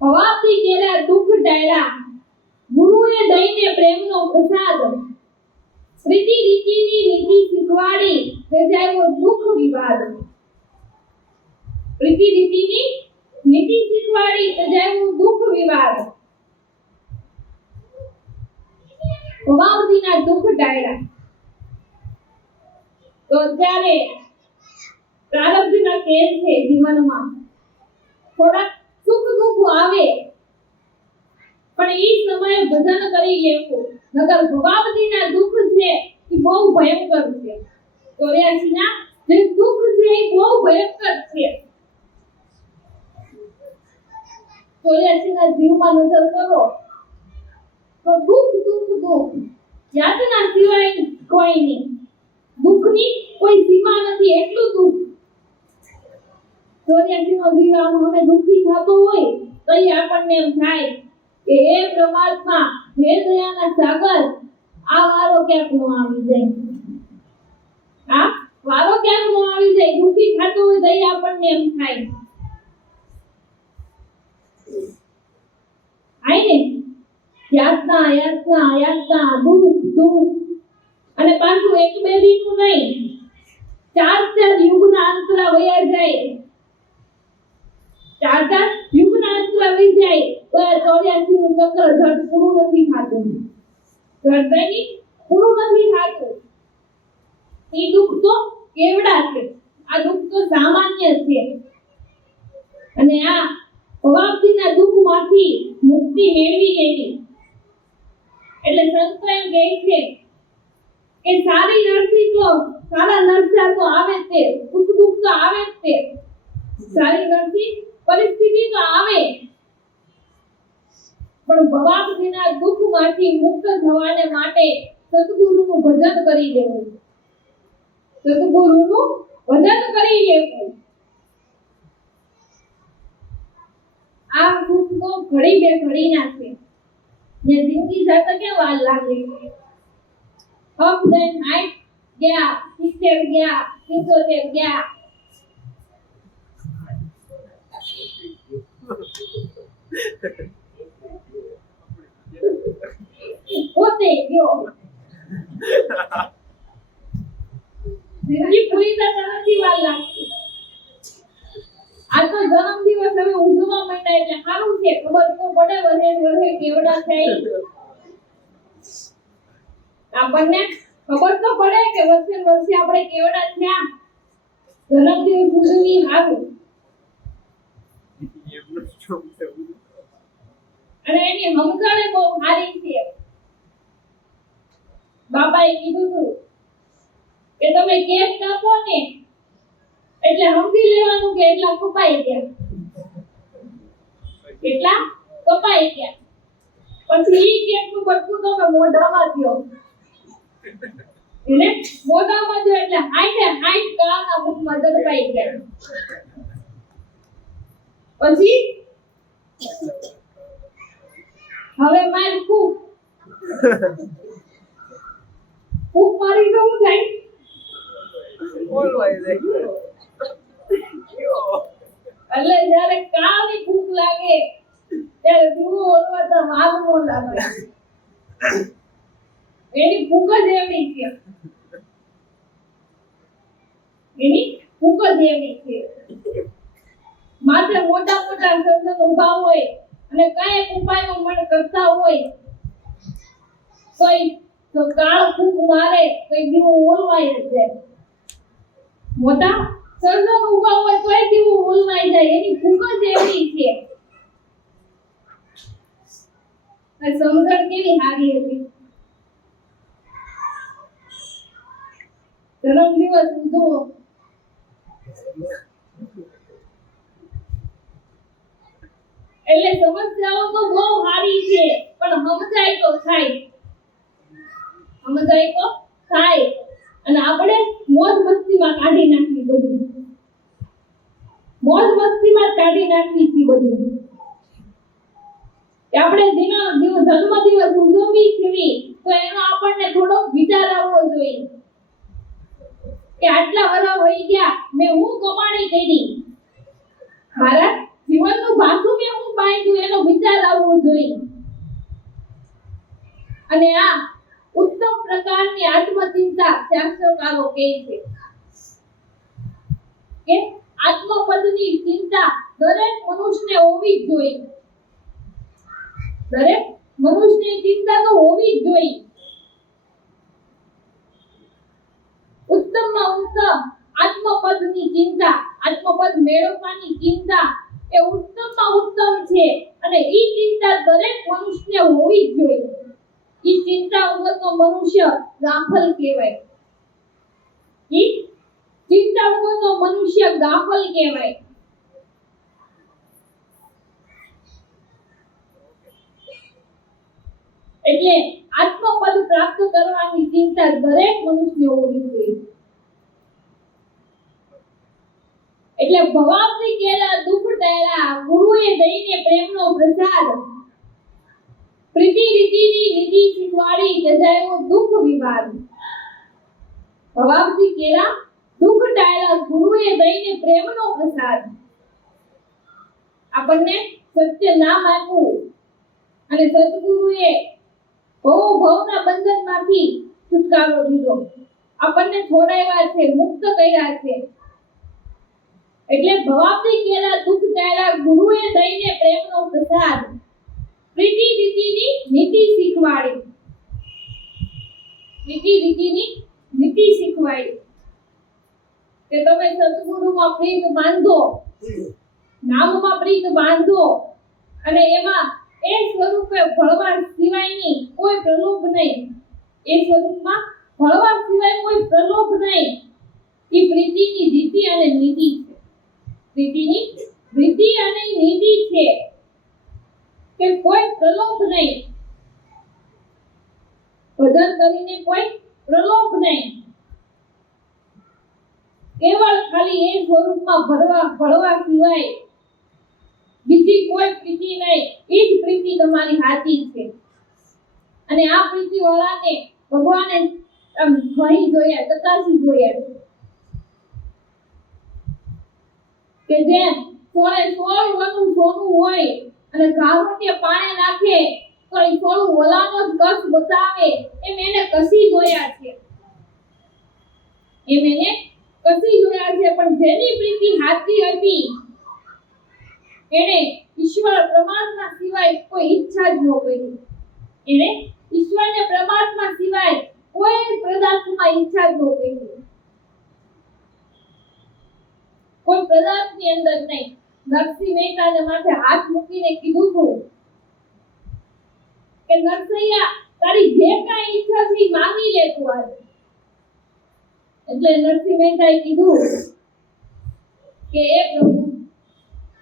ભવાથી કેરા દુઃખ ટાળ્યા ગુરુએ દઈને પ્રેમનો પ્રસાદ. પ્રીતિ રીતિની નીતિ શીખવાડી સજાયો દુઃખ વિવાદ. પ્રીતિ રીતિની નીતિ શીખવાડી સજાયો દુઃખ વિવાદ. ભવાવતીના દુઃખ ટાળ્યા તો અત્યારે પ્રારબ્ધના કેસ છે જીવનમાં. થોડાક સુખ દુઃખ આવે. પણ એ સમયે ભજન કરી લેવું. નગર ભવાવતીના દુઃખ છે એ બહુ ભયંકર છે. ચોર્યાસીના જે દુઃખ છે એ બહુ ભયંકર છે. ચોર્યાસીના જીવમાં નજર કરો. તો દુઃખ દુઃખ દુઃખ. યાતના સિવાય કોઈ નહીં. દુઃખની કોઈ સીમા નથી. એટલું દુઃખ ચોર્યાસી નો દીવાનો અમે દુઃખી થતો હોય તો એ આપણને એમ થાય કે એ પ્રમાત્મા, હે દયાના સાગર, આ વારો ક્યાંક નો આવી જાય. આ વારો ક્યાંક નો આવી જાય, દુઃખી થતો હોય તો એ આપણને એમ થાય. આય ને? યાતના યાતના યાતના દુઃખ દુઃખ. અને પાછું એક બે દીનું નહીં. ચાર ચાર યુગના અંતરા વયા જાય. ચાર ચાર યુગના અંતરા વહી જાય આ ચોર્યાસી નું ચક્ર જળ પૂરું નથી થતું. હૃદયની પૂરું નથી થતું. એ દુઃખ તો કેવડા છે. આ દુઃખ તો સામાન્ય છે. અને આ ભવાબ્દીના દુઃખમાંથી મુક્તિ મેળવી લેવી. એટલે સંતો એમ કહે છે કે સારી નરસી તો, સારા નરસા તો આવે તે. દુઃખ દુઃખ તો આવે તે. સારી નરસી પરિસ્થિતિ તો આવે. પણ ભવાબ્દીના દુઃખમાંથી મુક્ત થવાને માટે સદગુરુનું ભજન કરી લેવું સદગુરુનું ભજન કરી લેવું આ દુઃખ તો ઘડી બે ઘડી ના છે ને જિંદગી જતા ક્યાં વાર લાગે? અપ દેન હાઈટ ગયા, સિત્તેર ગયા, સિત્તોતેર ગયા પોતે ગયો પૂરી થતા નથી વાર લાગતી. આ તો જન્મ દિવસ હવે ઉજવવા માંડ્યા એટલે સારું છે. ખબર તો પડે વધે વધે કેવડા થાય. આપણને ખબર તો પડે કે વર્ષે વર્ષે આપણે કેવડા થયા. જન્મ દિવસ ઉજવી સારું કપાઈ ગયા. પછી ઈ કેકનું બટકું તમે મોઢામાં દ્યો એને મોઢામાં દ્યો એટલે હાઈટે હાઈટ કાળાના મુખમાં ઝડપાઈ ગયા. પછી હવે માર કૂક. કૂક મારી તો હું જાય. એટલે જ્યારે કાળની ભૂખ લાગે ત્યારે દીવો ઓલવાતા વાર નો લાગે. એની ભૂખ જ એવી છે. એની ભૂખ જ એવી છે. માત્ર મોટા મોટા સર્જન ઊભા હોય અને કઈ ઉપાયો મન કરતા હોય, કોઈ તો કાળ ખૂબ મારે, કઈ દીવો ઓલવાય છે મોટા સર્જન ઊભા હોય તોય દીવો ઓલવાઈ જાય, એની ભૂખ જ એવી છે. આ સમજણ કેવી સારી હતી? જન્મ દિવસ ઉજવો એટલે સમસ્યાઓ તો બહુ સારી છે, પણ સમજાય તો થાય. સમજાય તો થાય. અને આપણે મોજ મસ્તીમાં કાઢી નાખવી બધું. મોજ મસ્તીમાં કાઢી નાખવી છે બધું. આપણે દિનો જન્મ દિવસ ઉજવવી છીએ, તો એનો આપણને થોડોક વિચાર આવવો જોઈએ. કે આટલા વર્ષ વહી ગયા, મેં હું કમાણી કરી? મારા જીવનનું ભાથું મેં હું એનો જોઈએ. અને આ ઉત્તમ પ્રકારની આત્મચિંતા શાસ્ત્રકારો કહે છે કે આત્મપદની ચિંતા દરેક મનુષ્યને હોવી જ જોઈએ. દરેક મનુષ્યની ચિંતા તો હોવી જ જોઈએ. ઉત્તમમાં ઉત્તમ આત્મપદની ચિંતા આત્મપદ મેળવવાની ચિંતા એ ઉત્તમમાં ઉત્તમ છે. અને ઈ ચિંતા દરેક મનુષ્યને હોવી જોઈએ. ઈ ચિંતા વગરનો મનુષ્ય ગાફલ કહેવાય. ઈ ચિંતા વગરનો મનુષ્ય ગાફલ કહેવાય. એટલે આત્મપદ પ્રાપ્ત કરવાની ચિંતા દરેક મનુષ્યને હોવી જોઈએ. એટલે ભવાબ્દી કેલા દુઃખ ટાળ્યા ગુરુએ દઈને પ્રેમનો પ્રસાદ પ્રીતિ રીતિની નીતિ શીખવાડી જજાયો દુઃખ વિવાદ ભવાબ્દી કેરા દુઃખ ટાળ્યા ગુરુએ દઈને પ્રેમનો પ્રસાદ. આપણને સત્ય નામ આપ્યું અને સદગુરુએ ભવ ભવના બંધનમાંથી છુટકારો દીધો આપણને છોડાવ્યા છે, મુક્ત કર્યા છે. એટલે ભવાબ્દી કેલા દુઃખ ટાળ્યા ગુરુએ દઈને પ્રેમનો પ્રસાદ. પ્રીતિ રીતિની નીતિ શીખવાડી. પ્રીતિ રીતિની નીતિ શીખવાડી. કે તમે સદગુરુમાં પ્રીત બાંધો, નામમાં પ્રીત બાંધો, અને એમાં એ સ્વરૂપે ભળવા સિવાયની કોઈ પ્રલોભ નહીં. એ સ્વરૂપમાં ભળવા સિવાય કોઈ પ્રલોભ નહીં. એ પ્રીતિની રીતિ અને નીતિ છે પ્રીતિની અને નિધિ છે કે કોઈ પ્રલોભ નહીં. ભજન કરીને કોઈ પ્રલોભ નહીં. કેવળ ખાલી એ સ્વરૂપમાં ભરવા, ભળવા સિવાય બીજી કોઈ પ્રીતિ નહીં. એ જ પ્રીતિ તમારી હાથી છે. અને આ પ્રીતિ વાળાને ભગવાને આમ ઘણી જોયા, ચકાસી જોયા. કે જેમ સોળે સોળ વનું સોનું હોય, અને ઘાવટીએ પાણી નાખે, તો એ ઓલાનો જ કસ બતાવે. એમ એને કસી જોયા છે. એમ એને કસી જોયા છે. પણ જેની પ્રીતિ હાથી હતી એને ઈશ્વર પરમાત્મા સિવાય કોઈ ઈચ્છા જ ન કરી. એને ઈશ્વરને પરમાત્મા સિવાય કોઈ પદાર્થમાં ઈચ્છા જ ન કરી. કોઈ પદાર્થની અંદર નહીં. નરસિંહ મહેતાને માથે હાથ મૂકીને કીધું હતું કે નરસૈયા, તારી જે કાંઈ ઈચ્છા છે માંગી લે તું આજે. એટલે નરસિંહ મહેતાએ કીધું કે એ પ્રભુ,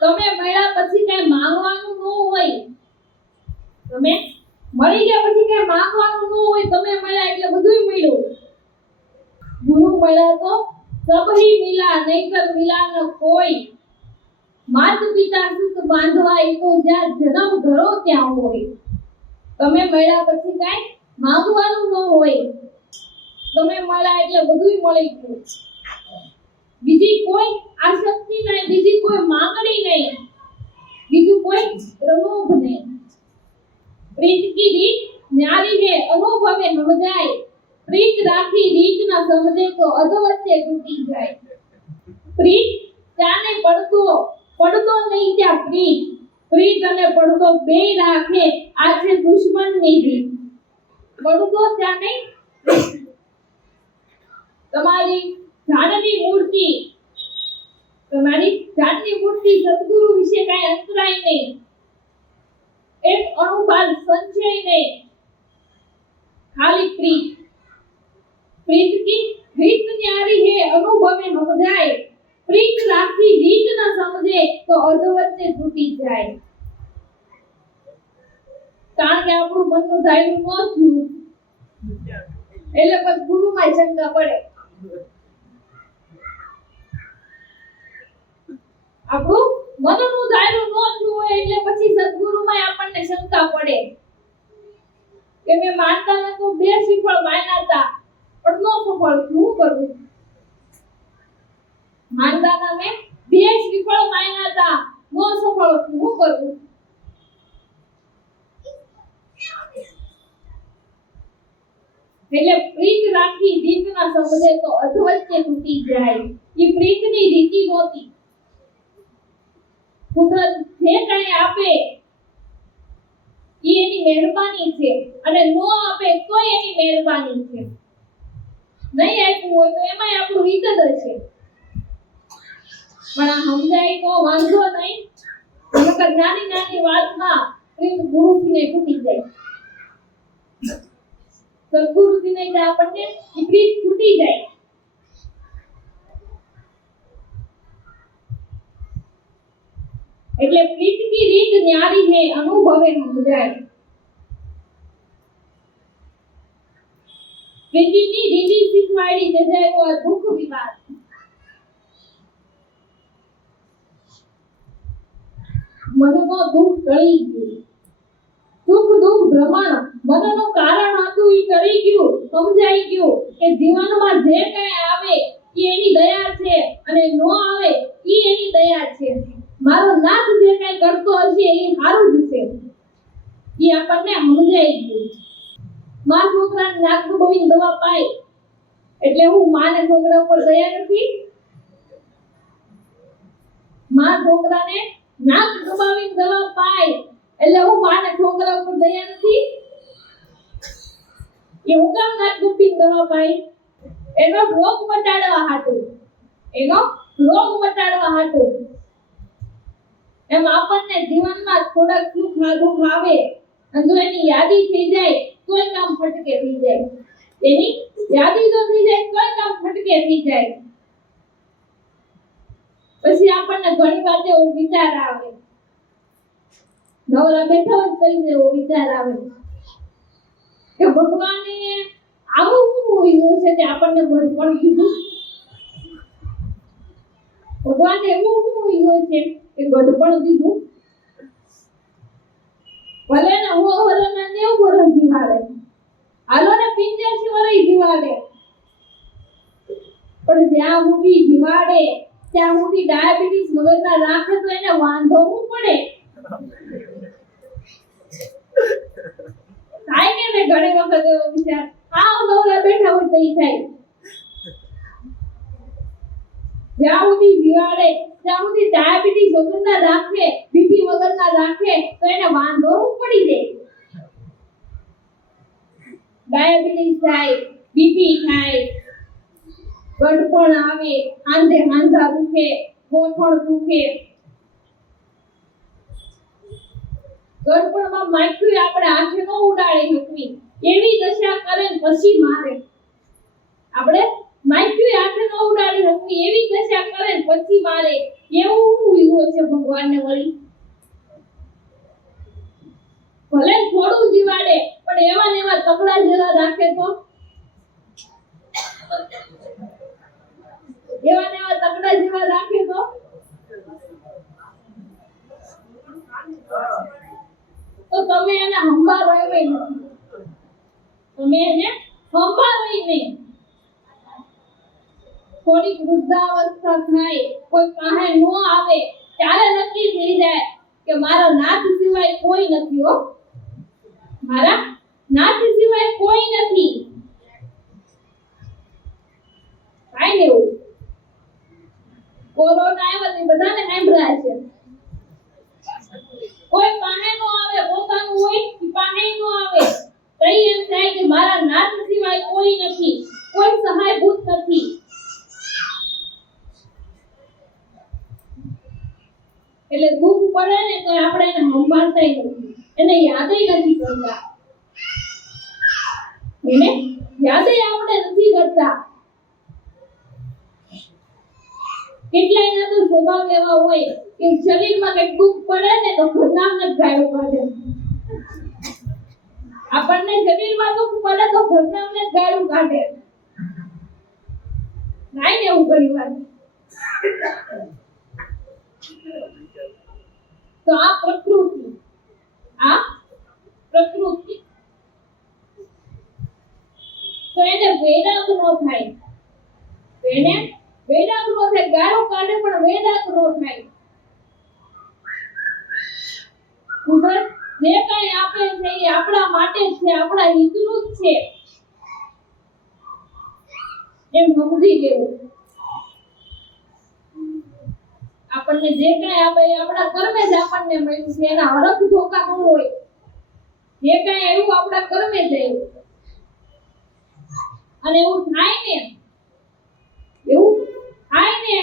તમે મળ્યા પછી કઈ માંગવાનું ન હોય. તમે મળી ગયા પછી કઈ માંગવાનું ન હોય, તમે મળ્યા એટલે બધુંય મળ્યું. ગુરુ મળ્યા તો સબહી મિલા, નહીતર મિલા ન કોઈ માત પિતા સુખ બાંધવા એ તો જ્યાં જન્મ ધરો ત્યાં હોય. તમે મળ્યા પછી કાંઈ માંગવાનું ન હોય. તમે મળ્યા એટલે બધુંય મળી ગયું. બીજી કોઈ આસક્તિ નહીં, બીજી કોઈ માંગણી નહીં. બીજું કોઈ પ્રલોભ નહીં. પ્રીત કી રીત, ન્યારી હે, અનુભવે સમજાય પ્રીત રાખી રીત ના સમજે તો અધવચ્ચે તૂટી જાય. પ્રીત ત્યાંને પડતો પડતો નહીં ત્યાં પ્રીત. પ્રીત અને પડતો બે રાખે આ છે દુશ્મનની રીત પડતો ત્યાં તમારી જાનની મૂર્તિ, તમારી જાતની મૂર્તિ સદગુરુ વિશે કાંઈ અંતરાય નહીં. એક અણુભાર સંચય નહીં. ખાલી પ્રીત. પ્રીત કી રીત ન્યારી હે અનુભવે મગજાય પ્રીત રાખી રીત ન સમજે તો અધવચ્ચે તૂટી જાય. કારણ કે આપણું મનનું ધાર્યું ન થયું. એટલે પછી ગુરુમાં શંકા પડે. આપણું મનનું ધાર્યું ન થયું હોય એટલે પછી સદગુરુમાં આપણને શંકા પડે. કે મેં માનતા તો બે શ્રીફળ માન્યા પણ નો સફળ હું કરું? માંદાના મેં બે જ વિફળ માન્યા હતા. નો સફળ હું કરું? એટલે પ્રીત રાખી રીતના સંબંધે તો અધવચ્ચે તૂટી જાય. એ પ્રીતની રીતિ નહોતી. કુદરત જે કઈ આપે, એ એની મહેરબાની છે. અને નો આપે તો એની મહેરબાની છે. નહીં આપ્યું હોય તો એમાંય આપણું હિત છે. પણ આ સમજાય તો વાંધો નહીં. નકર નાની નાની વાતમાં ગુરુજીને તૂટી જાય. સદગુરુજીને એટલે આપણને પ્રીત તૂટી જાય. એટલે પ્રીત કી રીત ન્યારી હે અનુભવે સમજાય. પ્રીતિની રીતિ શીખવાડી જજાય વો દુઃખ વિવાદ. મનમાં દુઃખ ટળી ગયું. દુઃખ દુઃખ, ભ્રમણ. મનનું કારણ હતું એ ટળી ગયું, સમજાઈ ગયું કે જીવનમાં જે કઈ આવે એ એની દયા છે અને નો આવે એ એની દયા છે. મારો નાથ જે કઈ કરતો હશે એ સારું જ છે. એ આપણને સમજાઈ ગયું. મા છોકરા નાક ડૂબાવીને દવા પાય. એટલે હું માને છોકરા ઉપર દયા નથી. માં છોકરાને નાક ડૂબાવીને દવા પાય. એટલે હું માને છોકરા ઉપર દયા નથી. એ હું કામ નાક ડૂબીને દવા પાય? એનો રોગ મટાડવા હાટું. એનો રોગ મટાડવા હાટું. એમ આપણને જીવનમાં થોડાક સુખ દુઃખ આવે. અને એની યાદી થઈ જાય તોય કામ ફટકે થઈ જાય. એની યાદી જો થઈ જાય, કોઈ કામ ફટકે થઈ જાય. પછી આપણને ઘણી વાર એવો વિચાર આવે. નવરા બેઠા હોય તઈ એવો વિચાર આવે. કે ભગવાને આવું શું હોય છે કે આપણને ભણપણ કીધું? ભગવાને એવું શું હોય છે કે ગઢપણ દીધું ભલે ને હો વરના નેવ વરસ જીવાડે. હાલો ને પિંચ્યાસી પણ જ્યાં સુધી જીવાડે, ત્યાં સુધી ડાયાબિટીસ મગજમાં રાખે તો એને વાંધો હું પડે. થાય ને ઘણી વખત, વિચાર. આવ નવરા બેઠા હોય તો ઈ થાય. જ્યાં સુધી જીવાડે ત્યાં સુધી ડાયાબિટીસ વગરના રાખે, બીપી વગરના રાખે, તો એને વાંધો પડી જાય. ડાયાબિટીસ થાય, બીપી થાય ગડપણ આવે, આંધે આંધા દુખે, ગોઠણ દુખે. ગઢપણમાં માખ્યું આપણે આંખે ન ઉડાડી શકવી. એવી દશા કરે પછી મારે. આપણે માખ્યું આંખે ન ઉડાડી શકવી એવી દશા કરે પછી મારે એવું હું છે ભગવાનને વળી? ભલે થોડું જીવાડે, પણ એવા ને એવા તકડા જેવા રાખે તો? એવા ને એવા તકડા જેવા રાખે તો? તો તમે એને હંભારો એવે નથી. તમે એને હંભારો નહીં. થોડીક વૃદ્ધાવસ્થા થાય, કોઈ પાસે નો આવે, ત્યારે નક્કી થઈ જાય કે મારા નાથ સિવાય કોઈ નથી હો. મારા નાથ સિવાય કોઈ નથી. કાઈ ને એવું. કોરોના આવ્યો તે બધાને સાંભળાય છે. કોઈ પાસે નો આવે, પોતાનું હોય પાસે નો આવે. કઈ એમ થાય કે મારા નાથ સિવાય કોઈ સહાયભૂત નથી એટલે દુઃખ પડે ને તો આપણે એને સંભાળતાય નથી એને યાદ નથી કરતા. એને યાદ આપણે નથી કરતા. કેટલાય ના તો સ્વભાવ એવા હોય કે શરીરમાં કઈ દુઃખ પડે ને તો ઘરનામને જ ગાયો કાઢે આપણને શરીરમાં દુઃખ પડે તો ઘરનામને જ ગાયું કાઢે નાય ને એવું કરી વાર તો આ પ્રકૃતિ. આ પ્રકૃતિ. તો એને વૈરાગ નો થાય. એને વૈરાગ નો થાય. ગાળો કાઢે પણ વૈરાગ નો થાય. કુદરત જે કઈ આપે છે એ આપણા માટે છે, આપણા હિતનું જ છે. એમ સમજી લેવું. આપણને જે કાંઈ આપે એ આપણા કર્મે જ આપણને મળ્યું છે. એના હરખ ધોકા ન હોય. જે કાંઈ આવ્યું આપણા કર્મે જ આવ્યું. અને એવું થાય ને એવું થાય ને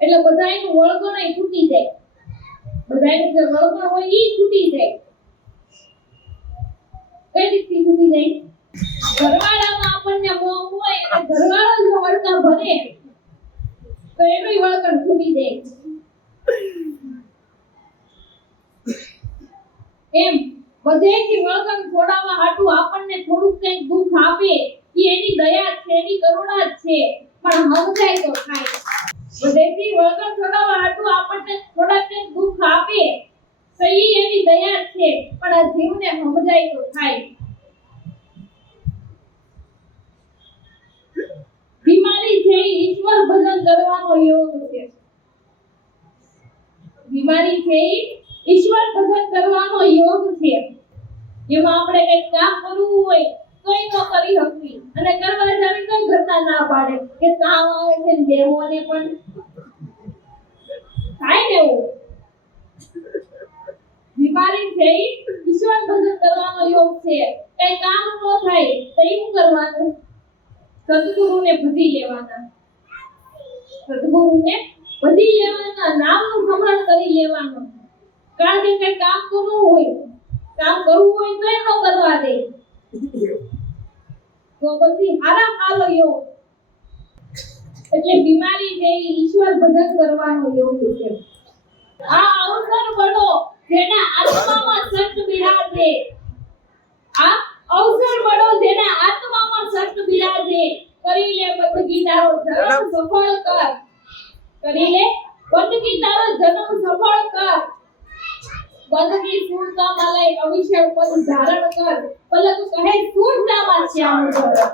એટલે બધાયનું વળગણ છૂટી જાય. બધાયનું જે વળગણ હોય એ છૂટી જાય. કઈ રીતથી છૂટી જાય? ઘરવાળામાં આપણને મોહ હોય અને ઘરવાળો જો વળગા ભરે તો એનું વળગણ છૂટી જાય. એમ બધેથી વળગણ છોડાવવા હાટુ આપણને થોડુંક કંઈક દુઃખ આપે, ઈ એની દયા છે, એની કરુણા છે. પણ સમજાય તો થાય. બધેથી વળગણ છોડાવવા હાટુ આપણને થોડાક કંઈક દુઃખ આપે સહી એની દયા છે. પણ આ જીવને સમજાય તો થાય. બીમારી છે ઈશ્વર ભજન કરવાનો યોગ છે. બીમારી છે ઈશ્વર ભજન કરવાનો યોગ એમાં આપણે કઈ કામ કરવું હોય, તોય ન કરી શકવી. અને કરવા જાવી તોય ઘરના ના પાડે. કે તાવ આવે છે દેવોને પણ. થાય ને એવું? બીમારી થઈ ઈશ્વર ભજન કરવાનો યોગ છે. કઈ કામ ન થાય, તો એવું કરવાનું? સદગુરુને ભજી લેવાના. સદગુરુને ભજી લેવાના, નામનું સ્મરણ કરી લેવાનું. કારણ કે કઈ કામ કરવું હોય કામ કરવું હોય તો ન કરવા દે. તો પછી હારા હાલો યો. એટલે બીમારી જે ઈશ્વર ભજન કરવાનો યોગ છે. આ અવસર બળો જેના આત્મામાં સંત બિરાજે. આ અવસર બળો જેના આત્મામાં સંત બિરાજે. કરી લે બંદગી જન્મ સફળ કર. કરી લે બંદગી તારો જન્મ સફળ કર. બંદગી સુરતામાં લઈ અવિષય પર ધારણ કર. પલક કહે સુરતામાં શ્યામ કર